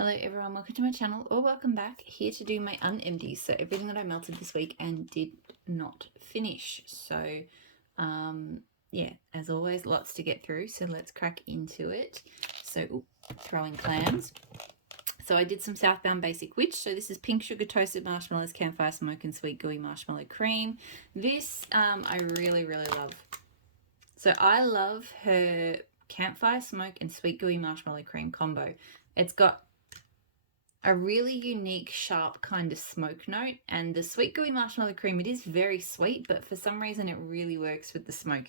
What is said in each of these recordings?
Hello everyone, welcome to my channel or welcome back. Here to do my unempties, so everything that I melted this week and did not finish. So yeah, as always, lots to get through, so let's crack into it. So throwing clams. So I did some Southbound Basic Witch. So this is pink sugar toasted marshmallows, campfire smoke and sweet gooey marshmallow cream. This I really love. So I love her campfire smoke and sweet gooey marshmallow cream combo. It's got a really unique, sharp kind of smoke note, and the sweet gooey marshmallow cream, it is very sweet, but for some reason it really works with the smoke.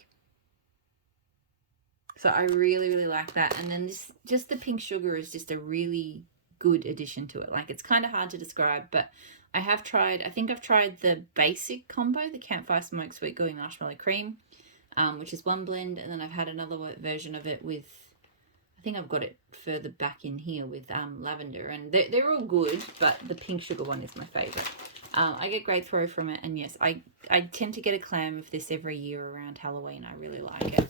So I really like that. And then this, just the pink sugar is just a really good addition to it. Like, it's kind of hard to describe, but I think I've tried the basic combo, the campfire smoke sweet gooey marshmallow cream, which is one blend, and then I've had another version of it with, I think I've got it further back in here with lavender, and they're all good, but the pink sugar one is my favourite. I get great throw from it, and yes, I tend to get a clam of this every year around Halloween. I really like it.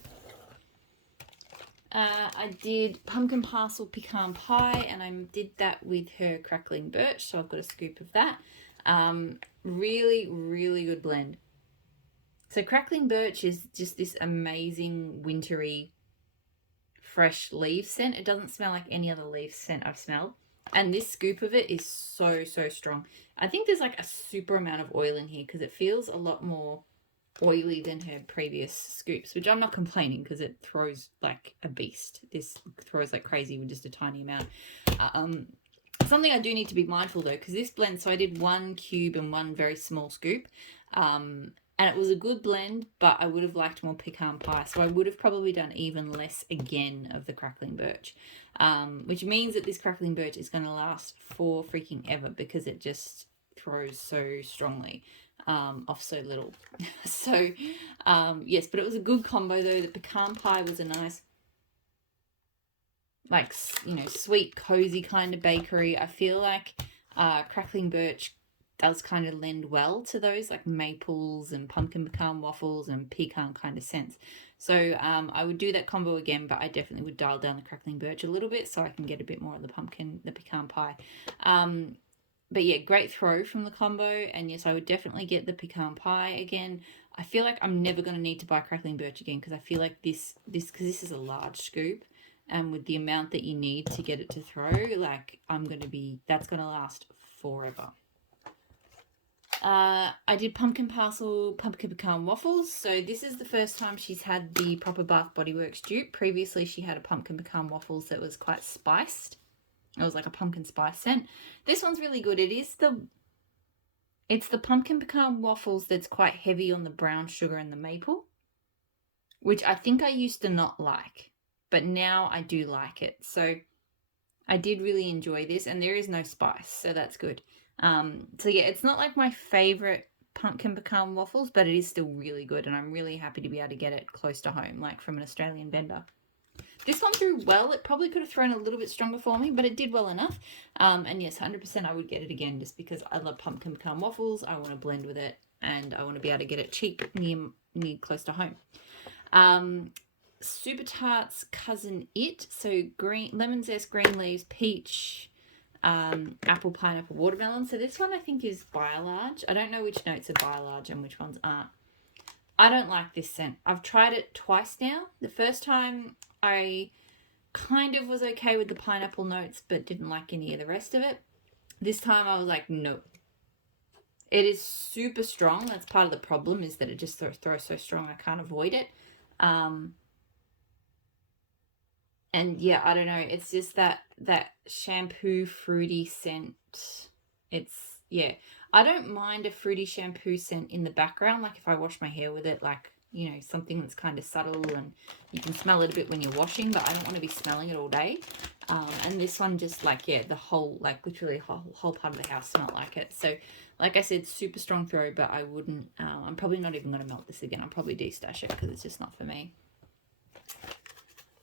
I did pumpkin parcel pecan pie, and I did that with her Crackling Birch, so I've got a scoop of that. Really good blend. So Crackling Birch is just this amazing wintry fresh leaf scent. It doesn't smell like any other leaf scent I've smelled, and this scoop of it is so strong. I think there's like a super amount of oil in here because it feels a lot more oily than her previous scoops, which I'm not complaining because it throws like a beast. This throws like crazy with just a tiny amount. Something I do need to be mindful though, because this blend, so I did 1 cube and 1 very small scoop, and it was a good blend, but I would have liked more pecan pie, so I would have probably done even less again of the Crackling Birch, which means that this Crackling Birch is going to last for freaking ever because it just throws so strongly off so little. So yes, but it was a good combo though. The pecan pie was a nice, like, you know, sweet, cozy kind of bakery. I feel like Crackling Birch does kind of lend well to those like maples and pumpkin pecan waffles and pecan kind of scents. So I would do that combo again, but I definitely would dial down the Crackling Birch a little bit so I can get a bit more of the pecan pie. But yeah, great throw from the combo, and yes, I would definitely get the pecan pie again. I feel like I'm never going to need to buy Crackling Birch again because I feel like this because this is a large scoop, and with the amount that you need to get it to throw, like, that's going to last forever. I did pumpkin parcel pumpkin pecan waffles. So this is the first time she's had the proper Bath Body Works dupe. Previously she had a pumpkin pecan waffles that was quite spiced. It was like a pumpkin spice scent. This one's really good. It's the pumpkin pecan waffles that's quite heavy on the brown sugar and the maple, which I think I used to not like, but now I do like it. So I did really enjoy this, and there is no spice, so that's good. So yeah, it's not like my favorite pumpkin pecan waffles, but it is still really good, and I'm really happy to be able to get it close to home, like from an Australian vendor. This one threw well. It probably could have thrown a little bit stronger for me, but it did well enough. And yes, 100% I would get it again just because I love pumpkin pecan waffles. I want to blend with it, and I want to be able to get it cheap near close to home. Super Tarts Cousin It. So green lemon zest, green leaves, peach, apple, pineapple, watermelon. So this one I think is bi-large. I don't know which notes are bi-large and which ones aren't. I don't like this scent. I've tried it twice now. The first time I kind of was okay with the pineapple notes but didn't like any of the rest of it. This time I was like, no. It is super strong. That's part of the problem, is that it just throws so strong I can't avoid it. And yeah, I don't know. It's just that shampoo fruity scent. Yeah. I don't mind a fruity shampoo scent in the background. Like if I wash my hair with it, like, you know, something that's kind of subtle and you can smell it a bit when you're washing, but I don't want to be smelling it all day. And this one just like, yeah, the whole, like literally whole part of the house smelled like it. So like I said, super strong throw, but I wouldn't, I'm probably not even going to melt this again. I'll probably de-stash it because it's just not for me.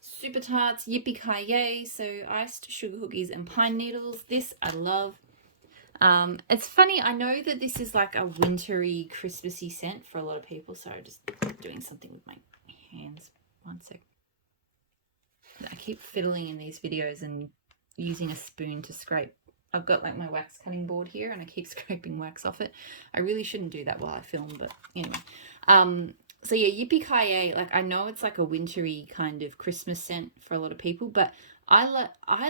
Super Tarts Yippee-Ki-Yay, so iced sugar cookies and pine needles. This I love. It's funny, I know that this is like a wintry, Christmassy scent for a lot of people. Sorry, I'm just doing something with my hands. One sec. I keep fiddling in these videos and using a spoon to scrape. I've got like my wax cutting board here and I keep scraping wax off it. I really shouldn't do that while I film, but anyway. So yeah, Yippee-Ki-Yay, like I know it's like a wintry kind of Christmas scent for a lot of people, but I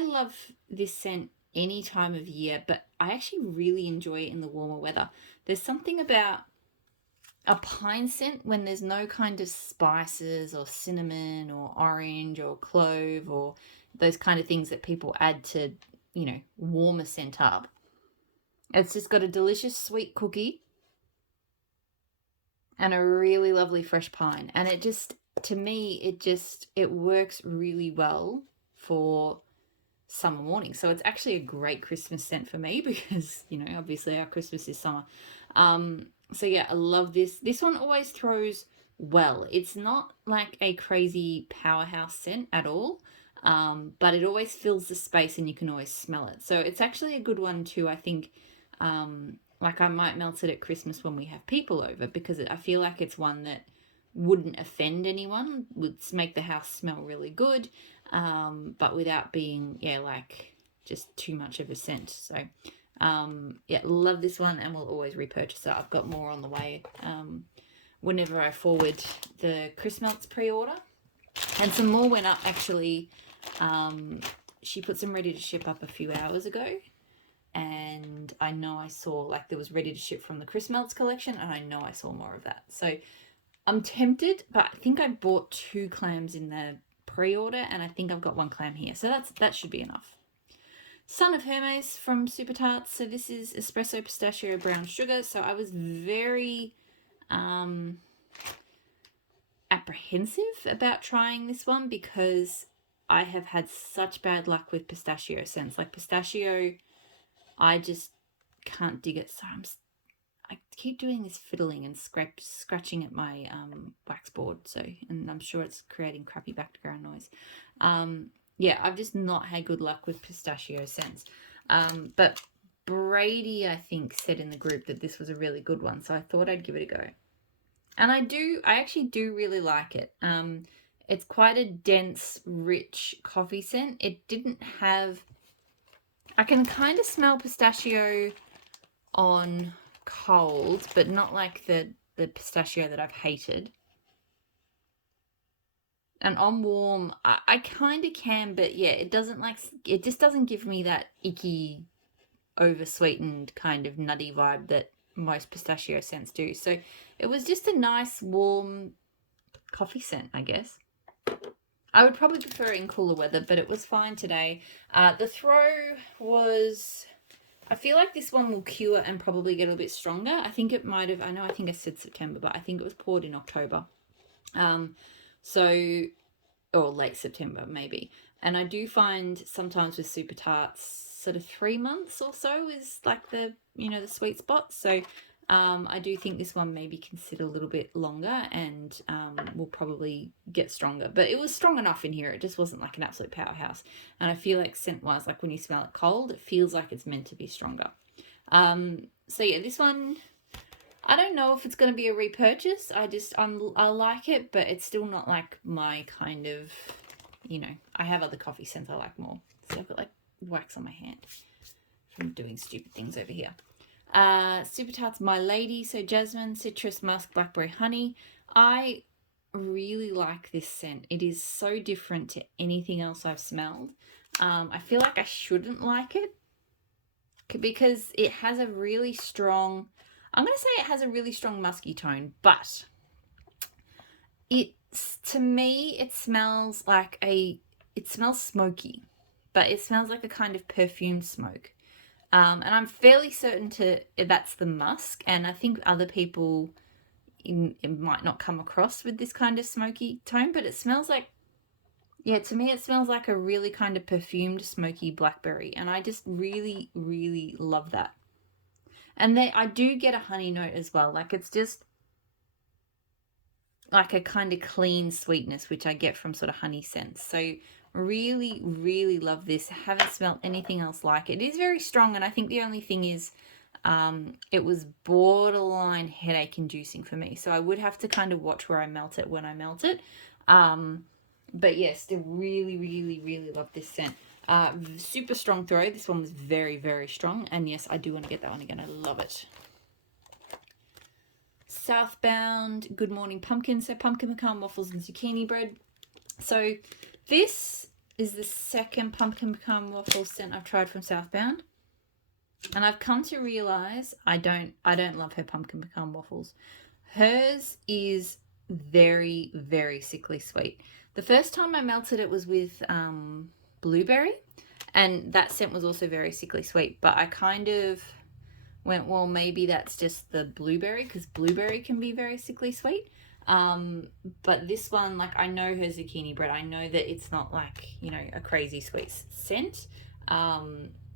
love this scent any time of year, but I actually really enjoy it in the warmer weather. There's something about a pine scent when there's no kind of spices or cinnamon or orange or clove or those kind of things that people add to, warm a scent up. It's just got a delicious sweet cookie and a really lovely fresh pine. And it just, to me, it works really well for summer morning. So it's actually a great Christmas scent for me because, obviously our Christmas is summer. So yeah, I love this. This one always throws well. It's not like a crazy powerhouse scent at all, but it always fills the space and you can always smell it. So it's actually a good one too, I think. Like I might melt it at Christmas when we have people over because I feel like it's one that wouldn't offend anyone, would make the house smell really good, but without being, like just too much of a scent. So yeah, love this one and we'll always repurchase it. I've got more on the way whenever I forward the Chris Melts pre-order. And some more went up actually. She put some ready to ship up a few hours ago. And I know I saw, like, there was ready to ship from the Chris Melts collection, and I know I saw more of that. So I'm tempted, but I think I bought 2 clams in the pre-order, and I think I've got 1 clam here. So that should be enough. Son of Hermes from Super Tarts. So this is espresso, pistachio, brown sugar. So I was very apprehensive about trying this one because I have had such bad luck with pistachio scents. Like pistachio, I just can't dig it. So I keep doing this fiddling and scratching at my wax board. And I'm sure it's creating crappy background noise. Yeah, I've just not had good luck with pistachio scents. But Brady, I think, said in the group that this was a really good one. So I thought I'd give it a go. And I actually do really like it. It's quite a dense, rich coffee scent. It didn't have... I can kind of smell pistachio on cold, but not like the pistachio that I've hated. And on warm, I kind of can, but yeah, it just doesn't give me that icky, over-sweetened kind of nutty vibe that most pistachio scents do. So it was just a nice, warm coffee scent, I guess. I would probably prefer it in cooler weather, but it was fine today. The throw was... I feel like this one will cure and probably get a little bit stronger. I think it might have... I think I said September, but I think it was poured in October. Or late September, maybe. And I do find sometimes with Super Tarts, sort of 3 months or so is like the sweet spot. So I do think this one maybe can sit a little bit longer and will probably get stronger. But it was strong enough in here. It just wasn't like an absolute powerhouse. And I feel like scent-wise, like when you smell it cold, it feels like it's meant to be stronger. So yeah, this one, I don't know if it's going to be a repurchase. I like it, but it's still not like my kind of, I have other coffee scents I like more. So I've got like wax on my hand from doing stupid things over here. Super Tarts My Lady, so jasmine, citrus, musk, blackberry, honey. I really like this scent. It is so different to anything else I've smelled. I feel like I shouldn't like it because it has a really strong, I'm going to say it has a really strong musky tone, but to me, it smells smoky, but it smells like a kind of perfumed smoke. And I'm fairly certain that's the musk, and I think other people it might not come across with this kind of smoky tone, but it smells like, to me it smells like a really kind of perfumed smoky blackberry, and I just really, really love that. And I do get a honey note as well, like it's just like a kind of clean sweetness, which I get from sort of honey scents. So really, really love this. I haven't smelled anything else like it. It is very strong, and I think the only thing is it was borderline headache inducing for me. So I would have to kind of watch where I melt it when I melt it. But yes, still really, really, really love this scent. Super strong throw. This one was very, very strong. And yes, I do want to get that one again. I love it. Southbound, Good Morning Pumpkin. So pumpkin pecan waffles and zucchini bread. So this is the second pumpkin pecan waffle scent I've tried from Southbound. And I've come to realize I don't love her pumpkin pecan waffles. Hers is very, very sickly sweet. The first time I melted it was with blueberry, and that scent was also very sickly sweet, but I kind of went, well, maybe that's just the blueberry, because blueberry can be very sickly sweet. But this one, like, I know her zucchini bread. I know that it's not like, you know, a crazy sweet scent.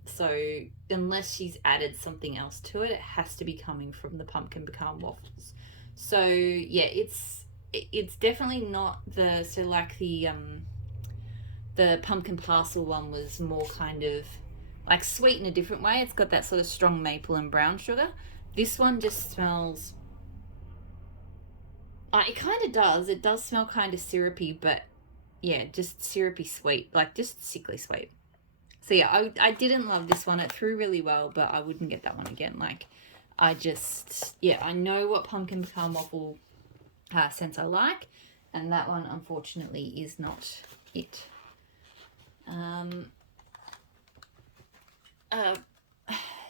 So unless she's added something else to it, it has to be coming from the pumpkin pecan waffles. So yeah, it's definitely not the, so like the pumpkin parcel one was more kind of like sweet in a different way. It's got that sort of strong maple and brown sugar. This one just smells, it kind of does. It does smell kind of syrupy, but yeah, just syrupy sweet, like just sickly sweet. So yeah, I didn't love this one. It threw really well, but I wouldn't get that one again. Like, I know what pumpkin pecan waffle scents I like, and that one unfortunately is not it.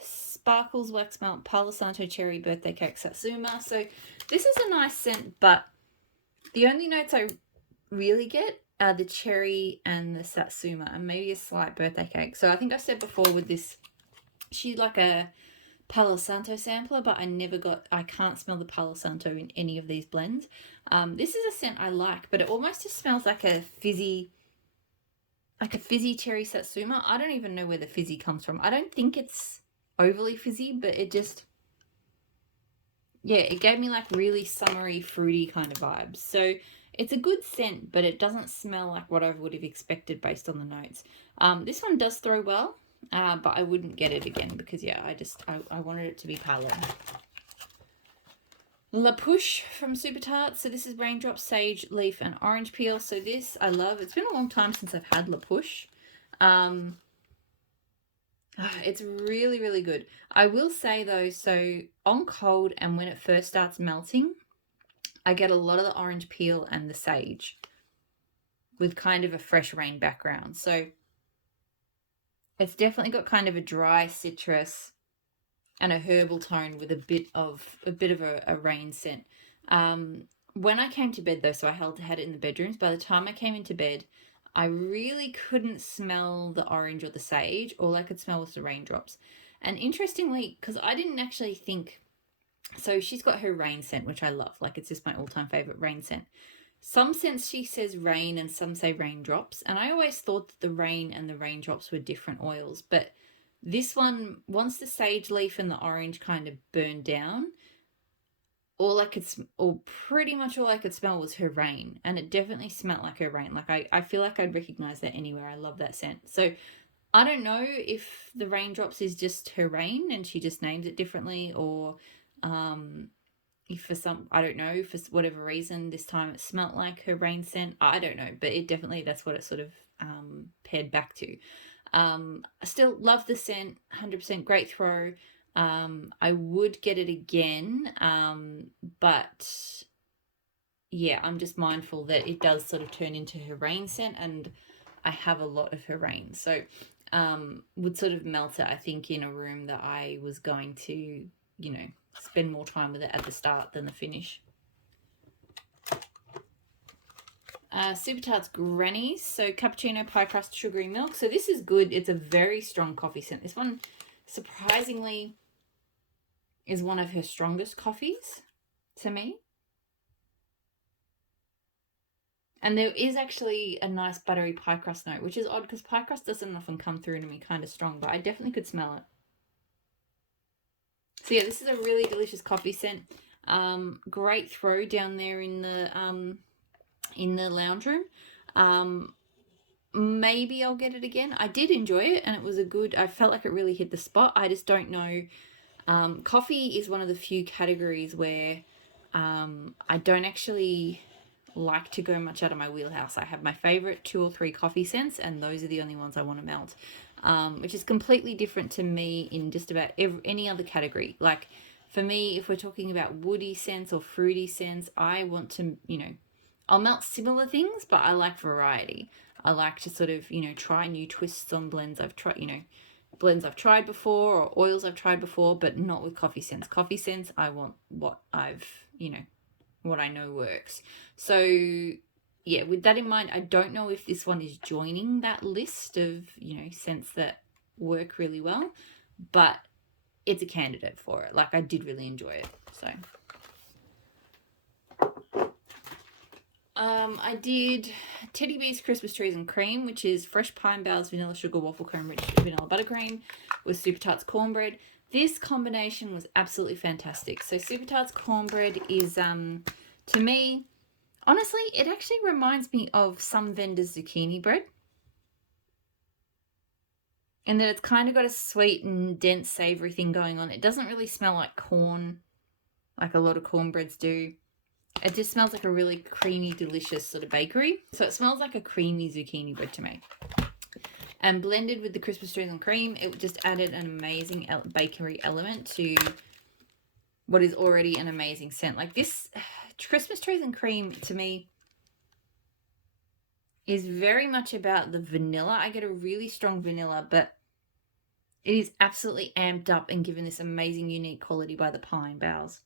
Sparkles Wax Melt Palo Santo Cherry Birthday Cake Satsuma. So this is a nice scent, but the only notes I really get are the cherry and the satsuma, and maybe a slight birthday cake. So I think I said before with this, she's like a Palo Santo sampler, but I can't smell the Palo Santo in any of these blends. This is a scent I like, but it almost just smells like a fizzy cherry satsuma. I don't even know where the fizzy comes from. I don't think it's overly fizzy, but it just, yeah, it gave me like really summery, fruity kind of vibes. So it's a good scent, but it doesn't smell like what I would have expected based on the notes. This one does throw well, but I wouldn't get it again because, yeah, I wanted it to be palo. La Push from Super Tarts. So this is Raindrop, Sage, Leaf, and Orange Peel. So this I love. It's been a long time since I've had La Push. It's really, really good. I will say, though, so on cold and when it first starts melting, I get a lot of the orange peel and the sage with kind of a fresh rain background. So it's definitely got kind of a dry citrus and a herbal tone with a bit of a rain scent. When I came to bed, though, so I had it in the bedrooms. By the time I came into bed, I really couldn't smell the orange or the sage. All I could smell was the raindrops. And interestingly, because I didn't actually think, so she's got her rain scent, which I love. Like, it's just my all-time favorite rain scent. Some scents she says rain and some say raindrops. And I always thought that the rain and the raindrops were different oils. But this one, once the sage leaf and the orange kind of burned down, pretty much all I could smell was her rain. And it definitely smelled like her rain. Like, I feel like I'd recognize that anywhere. I love that scent. So I don't know if the raindrops is just her rain and she just names it differently, or if I don't know, for whatever reason this time it smelt like her rain scent. I don't know, but it definitely, that's what it sort of paired back to. I still love the scent, 100% great throw. I would get it again, but yeah, I'm just mindful that it does sort of turn into her rain scent, and I have a lot of her rain. So would sort of melt it, I think, in a room that I was going to, spend more time with it at the start than the finish. Super Tarts Grannies. So cappuccino, pie crust, sugary milk. So this is good. It's a very strong coffee scent. This one, surprisingly, is one of her strongest coffees to me. And there is actually a nice buttery pie crust note, which is odd because pie crust doesn't often come through to me kind of strong, but I definitely could smell it. So yeah, this is a really delicious coffee scent. Great throw down there in the lounge room. Maybe I'll get it again. I did enjoy it, and it was I felt like it really hit the spot. I just don't know. Coffee is one of the few categories where I don't actually like to go much out of my wheelhouse. I have my favorite 2 or 3 coffee scents, and those are the only ones I want to melt, which is completely different to me in just about any other category. Like for me, if we're talking about woody scents or fruity scents, I want to, I'll melt similar things, but I like variety. I like to sort of, try new twists on blends I've tried, blends I've tried before or oils I've tried before, but not with coffee scents. Coffee scents, I want what I've, what I know works. So yeah, with that in mind, I don't know if this one is joining that list of, scents that work really well, but it's a candidate for it. Like, I did really enjoy it. So I did Teddy Bear's Christmas Trees and Cream, which is fresh pine boughs, vanilla sugar, waffle cone, rich vanilla buttercream with Super Tarts cornbread. This combination was absolutely fantastic. So Super Tarts cornbread is, to me, honestly, it actually reminds me of some vendors' zucchini bread. And that it's kind of got a sweet and dense savoury thing going on. It doesn't really smell like corn, like a lot of cornbreads do. It just smells like a really creamy, delicious sort of bakery. So it smells like a creamy zucchini bread to me. And blended with the Christmas trees and cream, it just added an amazing bakery element to what is already an amazing scent. Like this Christmas trees and cream, to me, is very much about the vanilla. I get a really strong vanilla, but it is absolutely amped up and given this amazing, unique quality by the pine boughs.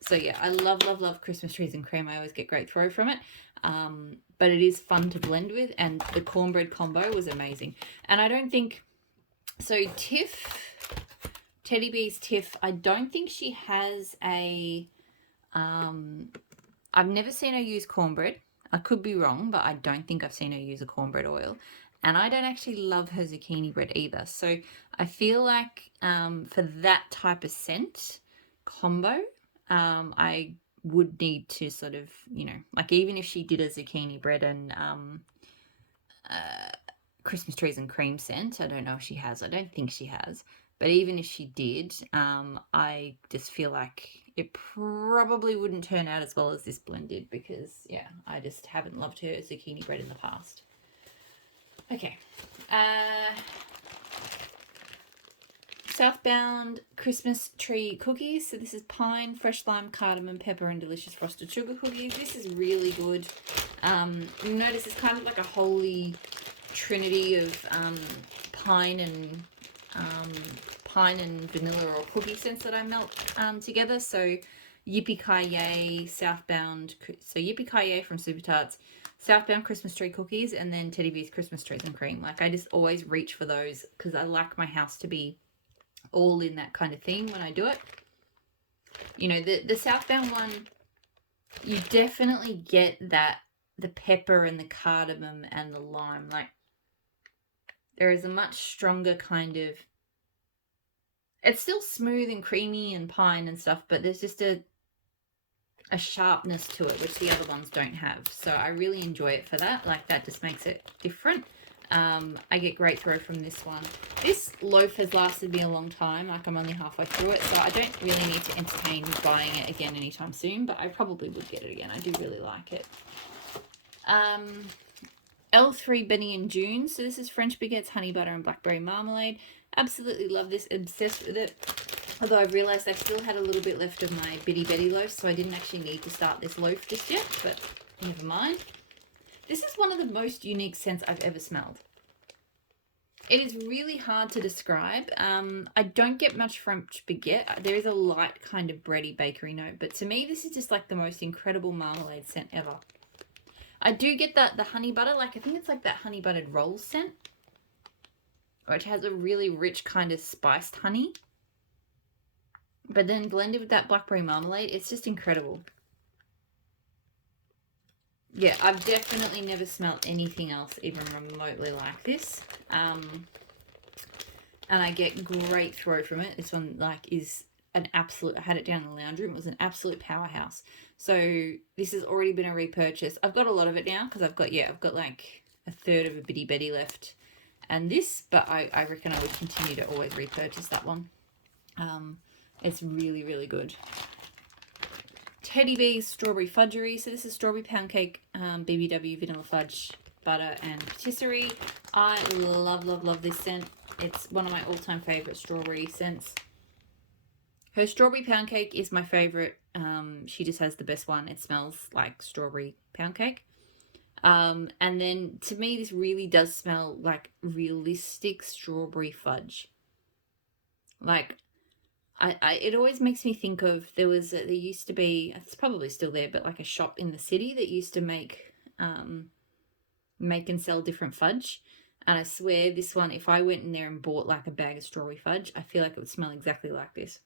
So yeah, I love, love, love Christmas trees and cream. I always get great throw from it. But it is fun to blend with, and the cornbread combo was amazing. And I don't think, so Teddy Bear's Tiff, I don't think she has a, I've never seen her use cornbread. I could be wrong, but I don't think I've seen her use a cornbread oil. And I don't actually love her zucchini bread either. So I feel like for that type of scent combo, I would need to sort of, like even if she did a zucchini bread and Christmas trees and cream scent, I don't know if she has. I don't think she has. But even if she did, I just feel like it probably wouldn't turn out as well as this blend did because, yeah, I just haven't loved her zucchini bread in the past. Okay. Southbound Christmas tree cookies. So this is pine, fresh lime, cardamom, pepper, and delicious frosted sugar cookies. This is really good. You'll notice it's kind of like a holy trinity of pine and vanilla or cookie scents that I melt together. So Yippee-Ki-Yay, Southbound, so Yippee-Ki-Yay from Super Tarts, Southbound Christmas tree cookies, and then Teddy Bear's Christmas trees and cream. Like I just always reach for those because I like my house to be all in that kind of theme when I do it. The Southbound one, you definitely get that, the pepper and the cardamom and the lime. Like there is a much stronger kind of, it's still smooth and creamy and pine and stuff, but there's just a sharpness to it, which the other ones don't have. So I really enjoy it for that. Like that just makes it different. I get great throw from this one. This loaf has lasted me a long time. Like I'm only halfway through it, so I don't really need to entertain buying it again anytime soon, but I probably would get it again. I do really like it. L3 Benny and June. So this is French baguettes, honey butter, and blackberry marmalade. Absolutely love this. Obsessed with it. Although I've realised I still had a little bit left of my Bitty Betty loaf, so I didn't actually need to start this loaf just yet, but never mind. This is one of the most unique scents I've ever smelled. It is really hard to describe. I don't get much French baguette. There is a light kind of bready bakery note, but to me this is just like the most incredible marmalade scent ever. I do get the honey butter, like I think it's like that honey buttered roll scent, which has a really rich kind of spiced honey. But then blended with that blackberry marmalade, it's just incredible. Yeah, I've definitely never smelled anything else even remotely like this. And I get great throw from it. This one is an absolute, I had it down in the lounge room. It was an absolute powerhouse. So this has already been a repurchase. I've got a lot of it now because I've got like a third of a Bitty Betty left and this, but I reckon I would continue to always repurchase that one. It's really, really good. Teddy Bees Strawberry Fudgery. So this is strawberry pound cake, BBW, vanilla fudge, butter, and patisserie. I love, love, love this scent. It's one of my all-time favorite strawberry scents. Her strawberry pound cake is my favorite. She just has the best one. It smells like strawberry pound cake. And then to me, this really does smell like realistic strawberry fudge. Like, it always makes me think of, there used to be, it's probably still there, but like a shop in the city that used to make and sell different fudge. And I swear this one, if I went in there and bought like a bag of strawberry fudge, I feel like it would smell exactly like this.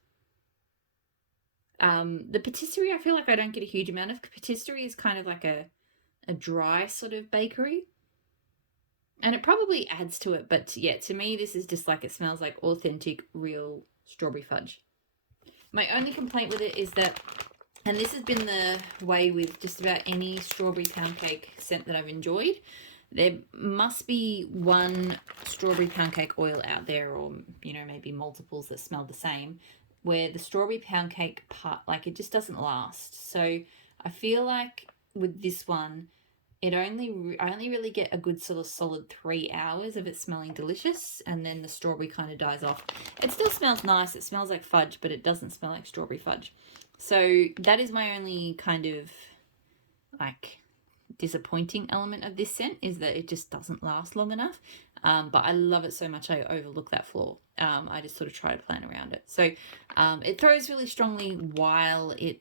The patisserie, I feel like I don't get a huge amount of. Patisserie is kind of like a dry sort of bakery. And it probably adds to it, but yeah, to me, this is just like, it smells like authentic, real strawberry fudge. My only complaint with it is that, and this has been the way with just about any strawberry pound cake scent that I've enjoyed, there must be one strawberry pound cake oil out there, or, you know, maybe multiples that smell the same, where the strawberry pound cake part, like, it just doesn't last. So I feel like with this one, I only really get a good sort of solid 3 hours of it smelling delicious, and then the strawberry kind of dies off. It still smells nice. It smells like fudge, but it doesn't smell like strawberry fudge. So that is my only kind of like disappointing element of this scent, is that it just doesn't last long enough. But I love it so much I overlook that flaw. I just sort of try to plan around it. So it throws really strongly while the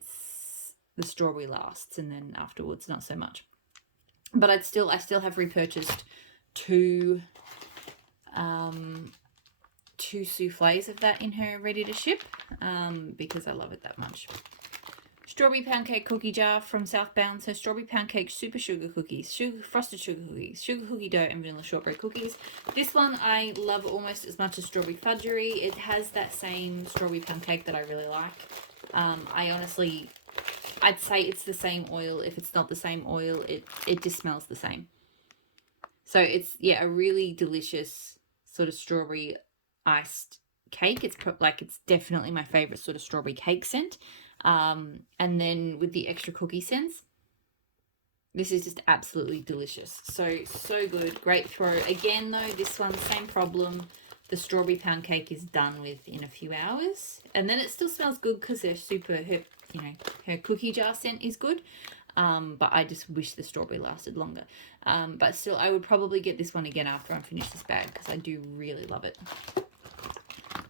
strawberry lasts, and then afterwards not so much. But I still have repurchased two souffles of that in her ready to ship, because I love it that much. Strawberry pound cake cookie jar from Southbound. So strawberry pound cake super sugar cookies, frosted sugar cookies, sugar cookie dough, and vanilla shortbread cookies. This one I love almost as much as strawberry fudgery. It has that same strawberry pound cake that I really like. I'd say it's the same oil. If it's not the same oil, it just smells the same. So it's, yeah, a really delicious sort of strawberry iced cake. It's definitely my favorite sort of strawberry cake scent. And then with the extra cookie scents, this is just absolutely delicious. So good. Great throw. Again, though, this one, same problem. The strawberry pound cake is done within a few hours. And then it still smells good because her cookie jar scent is good. But I just wish the strawberry lasted longer. But still, I would probably get this one again after I finish this bag, because I do really love it.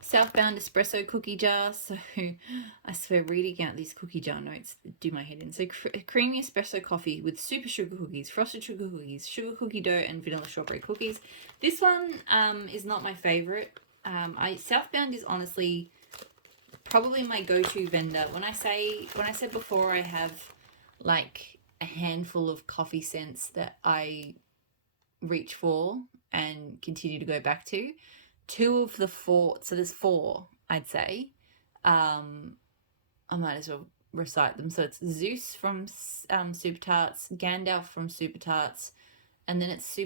Southbound Espresso cookie jar. So I swear, reading out these cookie jar notes do my head in. So creamy espresso coffee with super sugar cookies, frosted sugar cookies, sugar cookie dough, and vanilla shortbread cookies. This one is not my favorite. Southbound is honestly probably my go-to vendor. When I said before, I have like a handful of coffee scents that I reach for and continue to go back to. 2 of the 4, so there's 4, I'd say. I might as well recite them. So it's Zeus from Super Tarts, Gandalf from Super Tarts, and then it's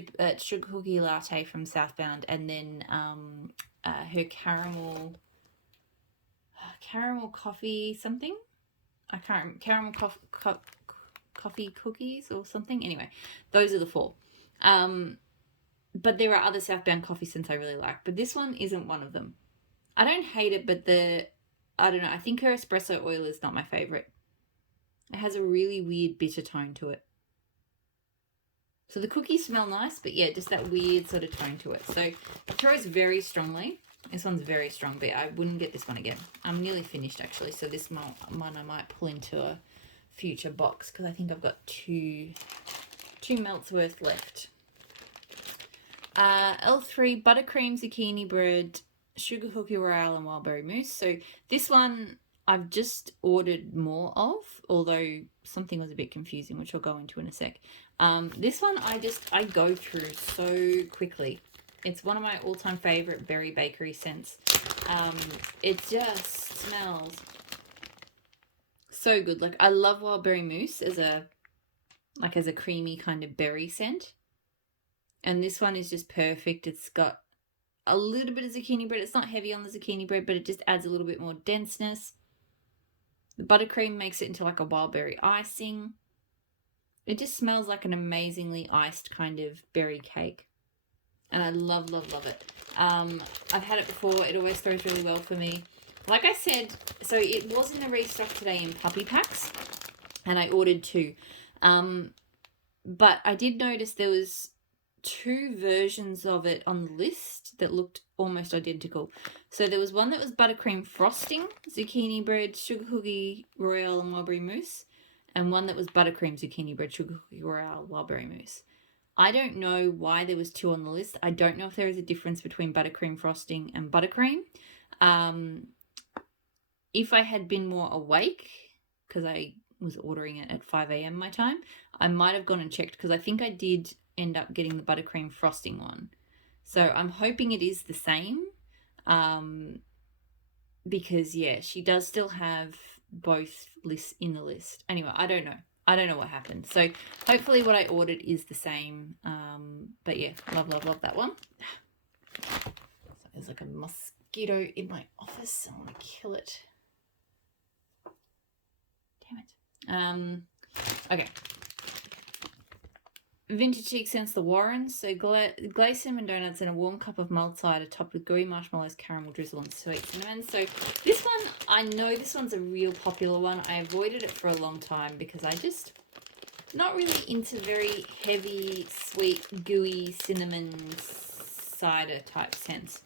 Sugar Cookie Latte from Southbound, and then her caramel coffee something. I can't remember. Caramel coffee cookies or something. Anyway, those are the 4. But there are other Southbound coffee scents I really like. But this one isn't one of them. I don't hate it, but I don't know. I think her espresso oil is not my favourite. It has a really weird bitter tone to it. So the cookies smell nice, but yeah, just that weird sort of tone to it. So it throws very strongly. This one's very strong, but I wouldn't get this one again. I'm nearly finished, actually. So this one I might pull into a future box, because I think I've got two melts worth left. L3 Buttercream Zucchini Bread, Sugar Cookie Royale, and Wildberry Mousse. So this one I've just ordered more of, although something was a bit confusing, which I'll go into in a sec. This one I go through so quickly. It's one of my all-time favorite berry bakery scents. It just smells so good. Like, I love Wildberry Mousse as a creamy kind of berry scent. And this one is just perfect. It's got a little bit of zucchini bread. It's not heavy on the zucchini bread, but it just adds a little bit more denseness. The buttercream makes it into like a wild berry icing. It just smells like an amazingly iced kind of berry cake. And I love, love, love it. I've had it before. It always throws really well for me. Like I said, so it was in the restock today in puppy packs. And I ordered 2. But I did notice there was 2 versions of it on the list that looked almost identical. So there was one that was buttercream frosting, zucchini bread, sugar cookie, Royale, and mulberry mousse. And one that was buttercream, zucchini bread, sugar cookie, Royale, mulberry mousse. I don't know why there was 2 on the list. I don't know if there is a difference between buttercream frosting and buttercream. If I had been more awake, because I was ordering it at 5 a.m. my time, I might have gone and checked, because I think I did end up getting the buttercream frosting one. So I'm hoping it is the same, because yeah, she does still have both lists in the list. Anyway, I don't know what happened. So hopefully what I ordered is the same. But yeah, love, love, love that one. So there's like a mosquito in my office. I want to kill it. Damn it. Okay. Vintage Cheek Sense the Warrens. So glazed cinnamon donuts in a warm cup of mulled cider topped with gooey marshmallows, caramel drizzle, and sweet cinnamon. So this one, I know this one's a real popular one. I avoided it for a long time because I just not really into very heavy, sweet, gooey cinnamon cider type scents.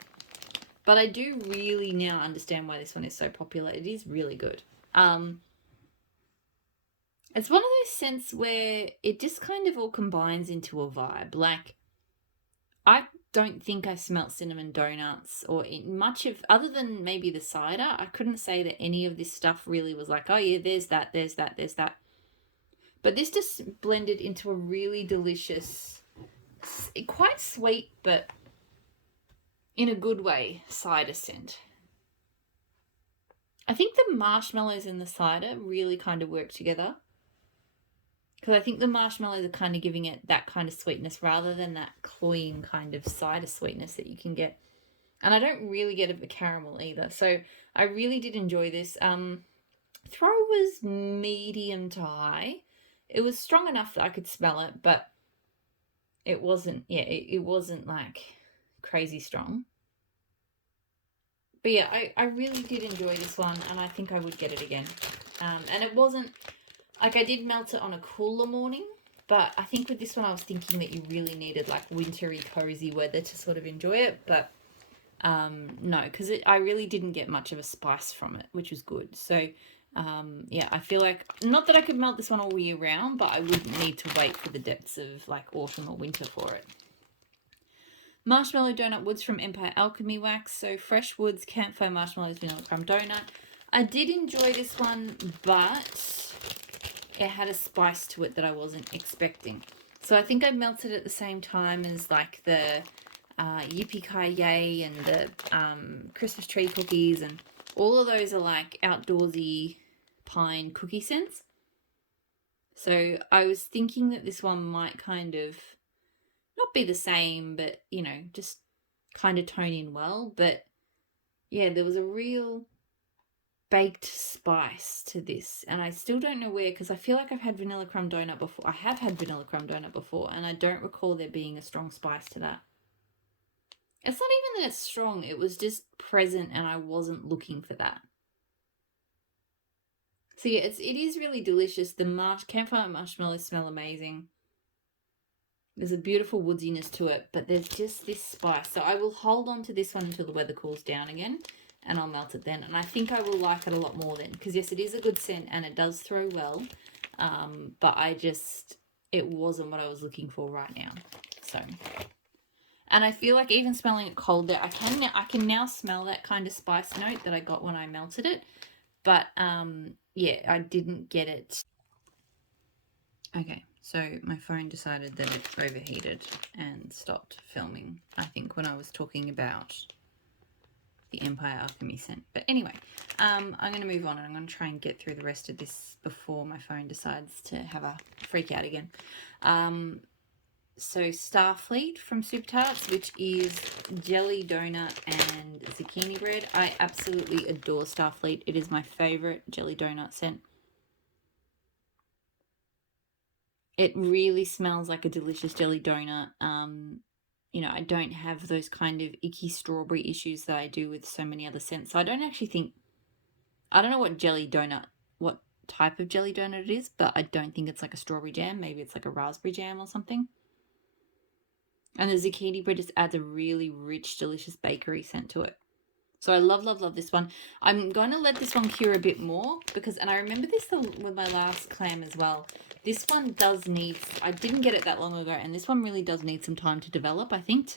But I do really now understand why this one is so popular. It is really good. It's one of those scents where it just kind of all combines into a vibe. Like, I don't think I smelt cinnamon donuts or much of, other than maybe the cider, I couldn't say that any of this stuff really was like, oh yeah, there's that, there's that, there's that. But this just blended into a really delicious, quite sweet, but in a good way, cider scent. I think the marshmallows and the cider really kind of work together. Because I think the marshmallows are kind of giving it that kind of sweetness rather than that cloying kind of cider sweetness that you can get. And I don't really get a caramel either. So I really did enjoy this. Throw was medium to high. It was strong enough that I could smell it, but it wasn't, it wasn't like crazy strong. But yeah, I really did enjoy this one, and I think I would get it again. And it wasn't, like, I did melt it on a cooler morning, but I think with this one I was thinking that you really needed like wintry, cozy weather to sort of enjoy it. But no, because I really didn't get much of a spice from it, which was good. So yeah, I feel like, not that I could melt this one all year round, but I wouldn't need to wait for the depths of like autumn or winter for it. Marshmallow Donut Woods from Empire Alchemy Wax. So fresh woods, campfire marshmallows, vanilla crumb donut. I did enjoy this one, but it had a spice to it that I wasn't expecting. So I think I melted at the same time as like the Yippee-Ki-Yay and the Christmas tree cookies, and all of those are like outdoorsy pine cookie scents. So I was thinking that this one might kind of not be the same, but you know, just kind of tone in well. But yeah, there was a real baked spice to this, and I still don't know where, because I feel like I've had vanilla crumb donut before. I have had vanilla crumb donut before, and I don't recall there being a strong spice to that. It's not even that it's strong, it was just present and I wasn't looking for that. So yeah, it is really delicious. The campfire marshmallows smell amazing. There's a beautiful woodiness to it, but there's just this spice. So I will hold on to this one until the weather cools down again, and I'll melt it then. And I think I will like it a lot more then, because yes, it is a good scent and it does throw well. But it wasn't what I was looking for right now. So, and I feel like even smelling it cold there, I can now smell that kind of spice note that I got when I melted it. But yeah, I didn't get it. Okay, so my phone decided that it overheated and stopped filming, I think, when I was talking about the Empire Alchemy scent. But anyway, I'm going to move on, and I'm going to try and get through the rest of this before my phone decides to have a freak out again. So Starfleet from Super Tarts, which is jelly donut and Zucchini Bread. I absolutely adore Starfleet. It is my favorite jelly donut scent. It really smells like a delicious jelly donut. You know, I don't have those kind of icky strawberry issues that I do with so many other scents. So I don't actually think, I don't know what type of jelly donut it is, but I don't think it's like a strawberry jam. Maybe it's like a raspberry jam or something. And the zucchini bread just adds a really rich, delicious bakery scent to it. So I love, love, love this one. I'm going to let this one cure a bit more because, and I remember this with my last clam as well. This one does need, I didn't get it that long ago, and this one really does need some time to develop, I think,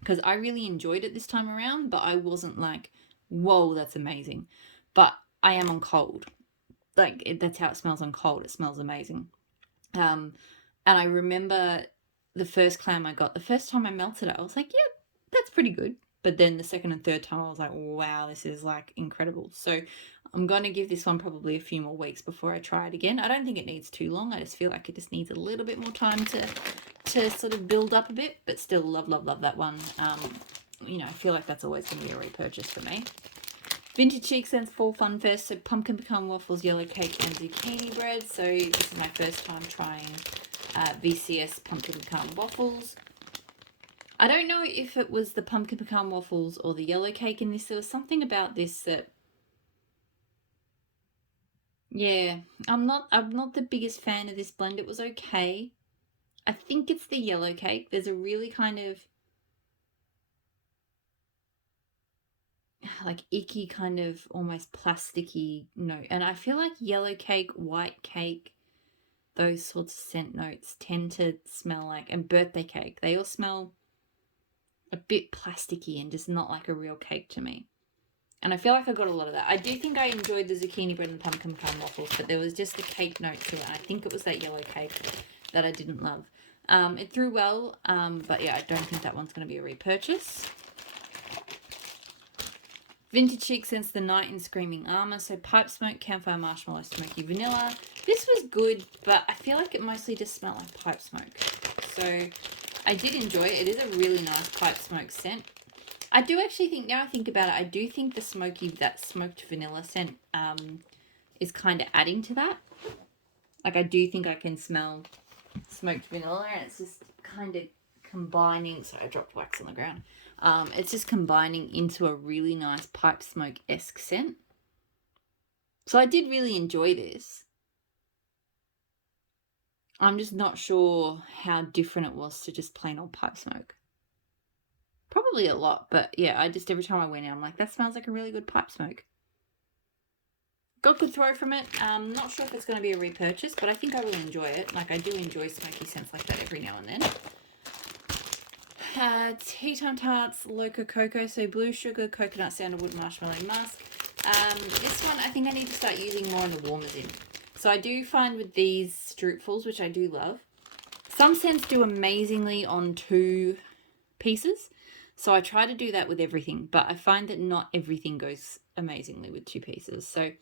because I really enjoyed it this time around, but I wasn't like, whoa, that's amazing. But I am on cold. Like, that's how it smells on cold. It smells amazing. And I remember the first clam I got, the first time I melted it, I was like, yeah, that's pretty good. But then the second and third time I was like, wow, this is like incredible. So I'm going to give this one probably a few more weeks before I try it again. I don't think it needs too long. I just feel like it just needs a little bit more time to sort of build up a bit, but still love, love, love that one. You know, I feel like that's always going to be a repurchase for me. Vintage Chic Scents Fall Fun Fest. So pumpkin pecan waffles, yellow cake, and zucchini bread. So this is my first time trying VCS pumpkin pecan waffles. I don't know if it was the pumpkin pecan waffles or the yellow cake in this. There was something about this that, yeah, I'm not the biggest fan of this blend. It was okay. I think it's the yellow cake. There's a really kind of like icky, kind of almost plasticky note. And I feel like yellow cake, white cake, those sorts of scent notes tend to smell like, and birthday cake, they all smell a bit plasticky and just not like a real cake to me. And I feel like I got a lot of that. I do think I enjoyed the zucchini bread and pumpkin pecan waffles, but there was just a cake note to it. And I think it was that yellow cake that I didn't love. It threw well, but yeah, I don't think that one's going to be a repurchase. Vintage Chic Scents The Night in Screaming Armour. So pipe smoke, campfire marshmallow, smoky vanilla. This was good, but I feel like it mostly just smelled like pipe smoke. So I did enjoy it. It is a really nice pipe smoke scent. I do actually think, now I think about it, I do think that smoked vanilla scent is kind of adding to that. Like, I do think I can smell smoked vanilla, and it's just kind of combining. Sorry, I dropped wax on the ground. It's just combining into a really nice pipe smoke-esque scent. So I did really enjoy this. I'm just not sure how different it was to just plain old pipe smoke. Probably a lot, but yeah, every time I went in, I'm like, that smells like a really good pipe smoke. Got good throw from it. Not sure if it's going to be a repurchase, but I think I will enjoy it. Like, I do enjoy smoky scents like that every now and then. Teton Tarts Loco Cocoa, so blue sugar, coconut, sandalwood, marshmallow, musk. This one I think I need to start using more in the warmers in. So I do find with these stroopfuls, which I do love, some scents do amazingly on 2 pieces. So I try to do that with everything, but I find that not everything goes amazingly with 2 pieces. So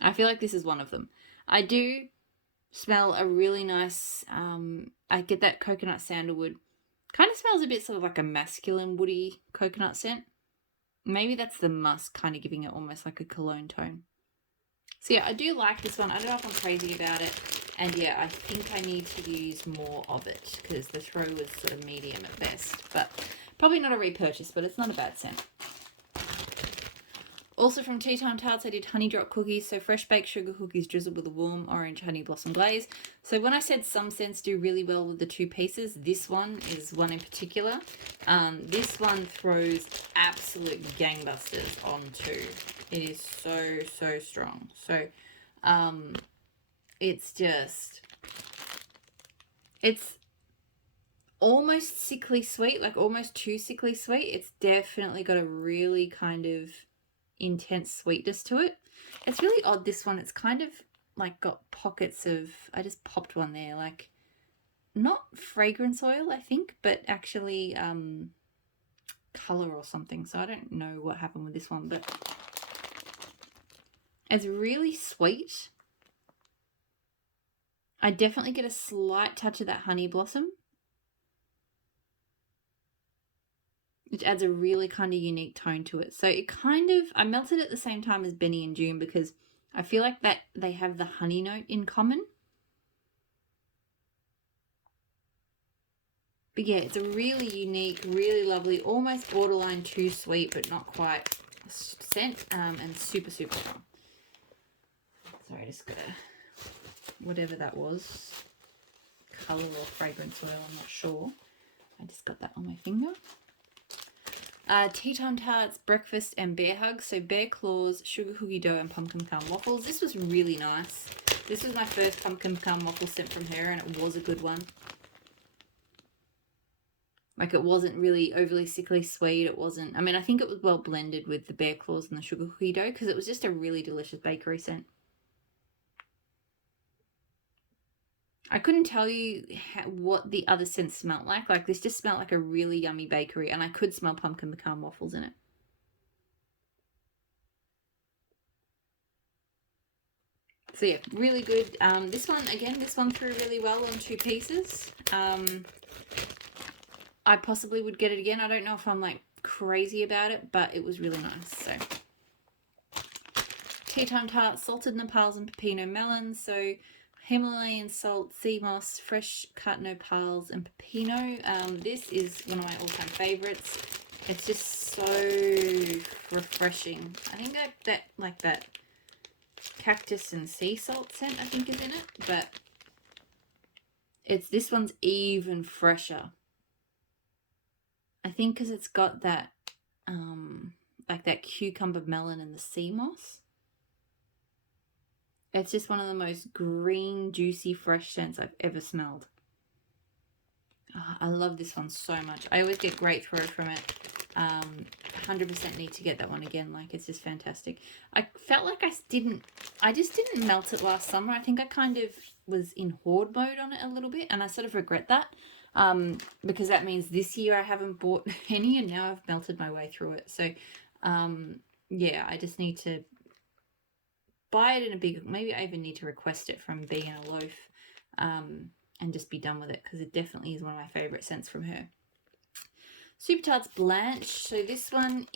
I feel like this is one of them. I do smell a really nice, I get that coconut sandalwood. Kind of smells a bit sort of like a masculine woody coconut scent. Maybe that's the musk kind of giving it almost like a cologne tone. So yeah, I do like this one. I don't know if I'm crazy about it. And yeah, I think I need to use more of it because the throw was sort of medium at best. But probably not a repurchase, but it's not a bad scent. Also from Tea Time Tarts, I did honey drop cookies. So fresh baked sugar cookies drizzled with a warm orange honey blossom glaze. So when I said some scents do really well with the 2 pieces, this one is one in particular. This one throws absolute gangbusters on 2. It is so, so strong. So it's just, it's almost sickly sweet, like almost too sickly sweet. It's definitely got a really kind of intense sweetness to it. It's really odd, this one. It's kind of like got pockets of, I just popped one there, like not fragrance oil, I think, but actually color or something. So I don't know what happened with this one, but it's really sweet. I definitely get a slight touch of that honey blossom. which adds a really kind of unique tone to it. So it kind of, I melted at the same time as Benny and June because I feel like that they have the honey note in common. But yeah, it's a really unique, really lovely, almost borderline too sweet, but not quite scent, and super, super strong. Sorry, I just got whatever that was, colour or fragrance oil, I'm not sure. I just got that on my finger. Tea Time Tarts, Breakfast and Bear Hugs. So Bear Claws, Sugar Cookie Dough and Pumpkin Pecan Waffles. This was really nice. This was my first Pumpkin Pecan Waffle sent from her, and it was a good one. Like, it wasn't really overly sickly sweet. It wasn't, I mean, I think it was well blended with the Bear Claws and the Sugar Cookie Dough because it was just a really delicious bakery scent. I couldn't tell you what the other scents smelled like. Like, this just smelled like a really yummy bakery, and I could smell pumpkin pecan waffles in it. So yeah, really good. This one threw really well on 2 pieces. I possibly would get it again. I don't know if I'm like crazy about it, but it was really nice. So Tea Time Tarts, salted nopals and pepino melons. So Himalayan salt, sea moss, fresh cut nopals and pepino. This is one of my all-time favorites. It's just so refreshing. I think that cactus and sea salt scent I think is in it, but this one's even fresher. I think because it's got that like that cucumber melon and the sea moss. It's just one of the most green, juicy, fresh scents I've ever smelled. Oh, I love this one so much. I always get great throw from it. 100% need to get that one again. Like, it's just fantastic. I felt like I just didn't melt it last summer. I think I kind of was in hoard mode on it a little bit, and I sort of regret that. Because that means this year I haven't bought any, and now I've melted my way through it. So, yeah, I just need to buy it in a big, maybe I even need to request it from Bee and a Loaf, and just be done with it, because it definitely is one of my favourite scents from her. Super Tarts Blanche. So this one's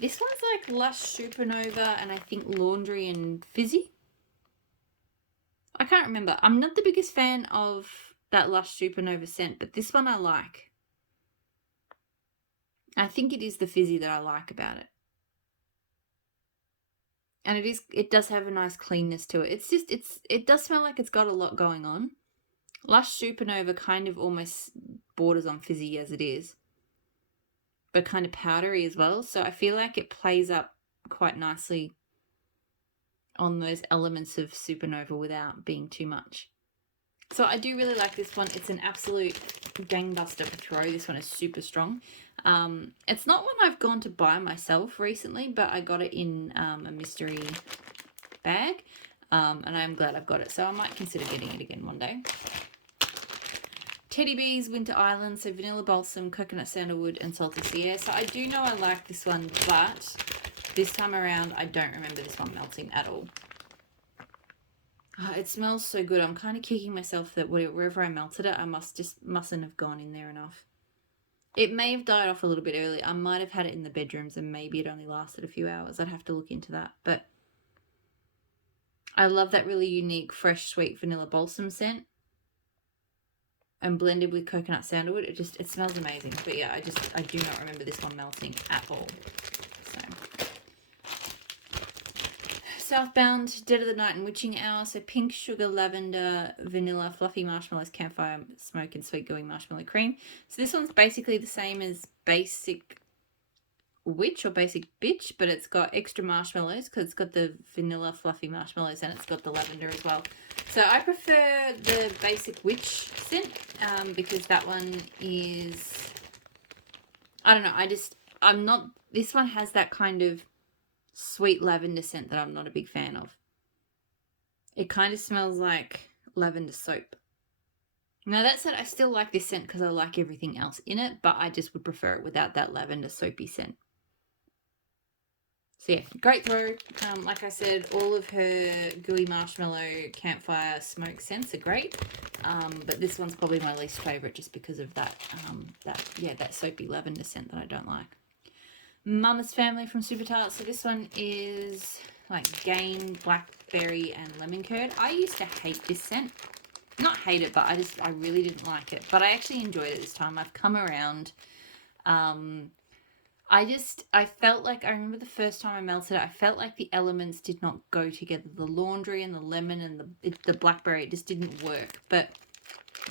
like Lush Supernova and I think Laundry and Fizzy. I can't remember. I'm not the biggest fan of that Lush Supernova scent, but this one I like. I think it is the fizzy that I like about it. And it does have a nice cleanness to it. It does smell like it's got a lot going on. Lush Supernova kind of almost borders on fizzy as it is, but kind of powdery as well. So I feel like it plays up quite nicely on those elements of Supernova without being too much. So I do really like this one. It's an absolute gangbuster for throw. This one is super strong. It's not one I've gone to buy myself recently, but I got it in a mystery bag, and I'm glad I've got it. So I might consider getting it again one day. Teddy Bees Winter Island, so vanilla balsam, coconut sandalwood, and salty sea air. So I do know I like this one, but this time around I don't remember this one melting at all. Oh, it smells so good. I'm kind of kicking myself that wherever I melted it, I mustn't have gone in there enough. It may have died off a little bit early. I might have had it in the bedrooms and maybe it only lasted a few hours. I'd have to look into that. But I love that really unique, fresh, sweet vanilla balsam scent. And blended with coconut sandalwood, it smells amazing. But yeah, I do not remember this one melting at all. So Southbound, Dead of the Night and Witching Hour. So pink sugar, lavender, vanilla, fluffy marshmallows, campfire smoke, and sweet gooey marshmallow cream. So this one's basically the same as Basic Witch or Basic Bitch, but it's got extra marshmallows because it's got the vanilla fluffy marshmallows and it's got the lavender as well. So I prefer the Basic Witch scent because that one is, I don't know, this one has that kind of sweet lavender scent that I'm not a big fan of. It kind of smells like lavender soap. Now that said, I still like this scent because I like everything else in it, but I just would prefer it without that lavender soapy scent. So yeah, great throw. Like I said, all of her gooey marshmallow campfire smoke scents are great. But this one's probably my least favourite just because of that that soapy lavender scent that I don't like. Mama's Family from Super Tarts. So this one is like game, blackberry and lemon curd. I used to hate this scent. Not hate it, but I really didn't like it. But I actually enjoyed it this time. I've come around. I felt like, I remember the first time I melted it, I felt like the elements did not go together. The laundry and the lemon and the blackberry, it just didn't work. But,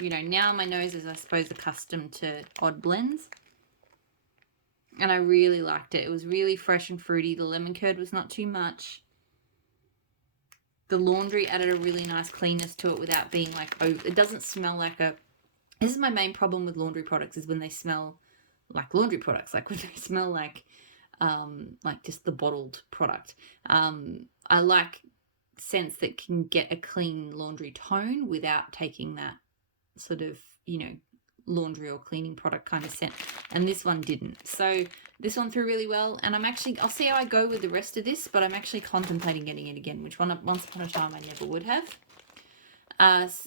you know, now my nose is, I suppose, accustomed to odd blends. And I really liked it. It was really fresh and fruity. The lemon curd was not too much. The laundry added a really nice cleanness to it without being like, it doesn't smell like a, this is my main problem with laundry products, is when they smell like laundry products, like when they smell like just the bottled product. I like scents that can get a clean laundry tone without taking that sort of, you know, laundry or cleaning product kind of scent, and this one didn't. So this one threw really well, and I'll see how I go with the rest of this, but I'm actually contemplating getting it again, which once upon a time I never would have.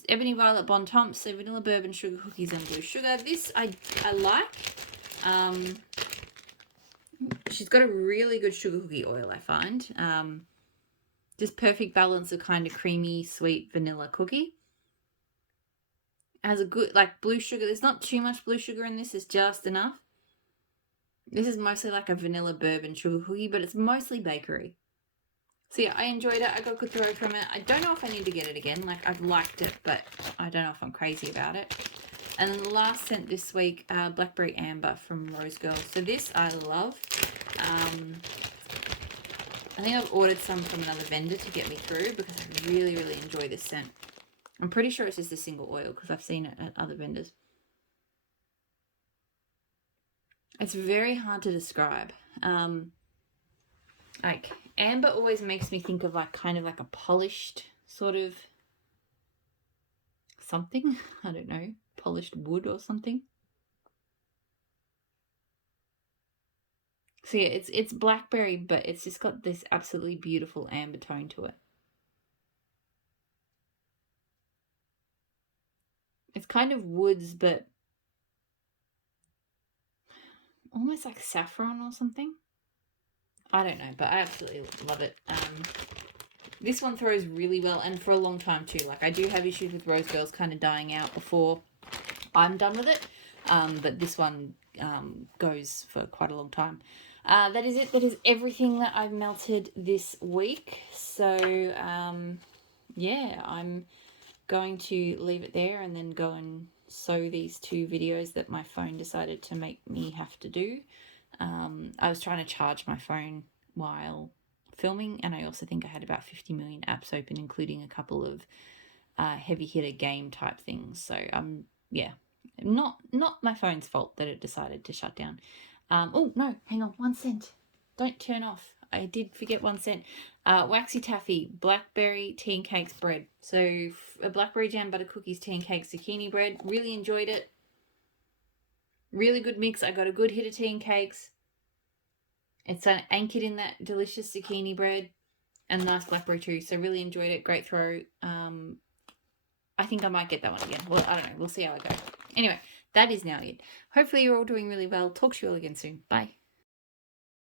Ebony Violet Bon Temps, so vanilla bourbon sugar cookies and blue sugar. This I like. She's got a really good sugar cookie oil, I find. Just perfect balance of kind of creamy, sweet vanilla cookie. Has a good, like, blue sugar. There's not too much blue sugar in this. It's just enough. This is mostly like a vanilla bourbon sugar cookie, but it's mostly bakery. So yeah, I enjoyed it. I got a good throw from it. I don't know if I need to get it again. Like, I've liked it, but I don't know if I'm crazy about it. And then the last scent this week, Blackberry Amber from Rose Girl. So this I love. I think I've ordered some from another vendor to get me through because I really, really enjoy this scent. I'm pretty sure it's just a single oil because I've seen it at other vendors. It's very hard to describe. Like, amber always makes me think of like kind of like a polished sort of something. I don't know, polished wood or something. So yeah, it's blackberry, but it's just got this absolutely beautiful amber tone to it. It's kind of woods, but almost like saffron or something. I don't know, but I absolutely love it. This one throws really well, and for a long time too. Like, I do have issues with Rose Girls kind of dying out before I'm done with it, but this one goes for quite a long time. That is it. That is everything that I've melted this week. So yeah, I'm going to leave it there and then go and sew these 2 videos that my phone decided to make me have to do. I was trying to charge my phone while filming, and I also think I had about 50 million apps open, including a couple of heavy hitter game type things. So yeah, not my phone's fault that it decided to shut down. Oh no, hang on, 1 cent. Don't turn off. I did forget 1 cent. Waxy Taffy, Blackberry Tea and Cakes bread. So a Blackberry Jam Butter Cookies Tea and Cakes Zucchini bread. Really enjoyed it. Really good mix. I got a good hit of tea and cakes. It's anchored in that delicious zucchini bread and nice blackberry too. So really enjoyed it. Great throw. I think I might get that one again. Well, I don't know. We'll see how I go. Anyway, that is now it. Hopefully you're all doing really well. Talk to you all again soon. Bye.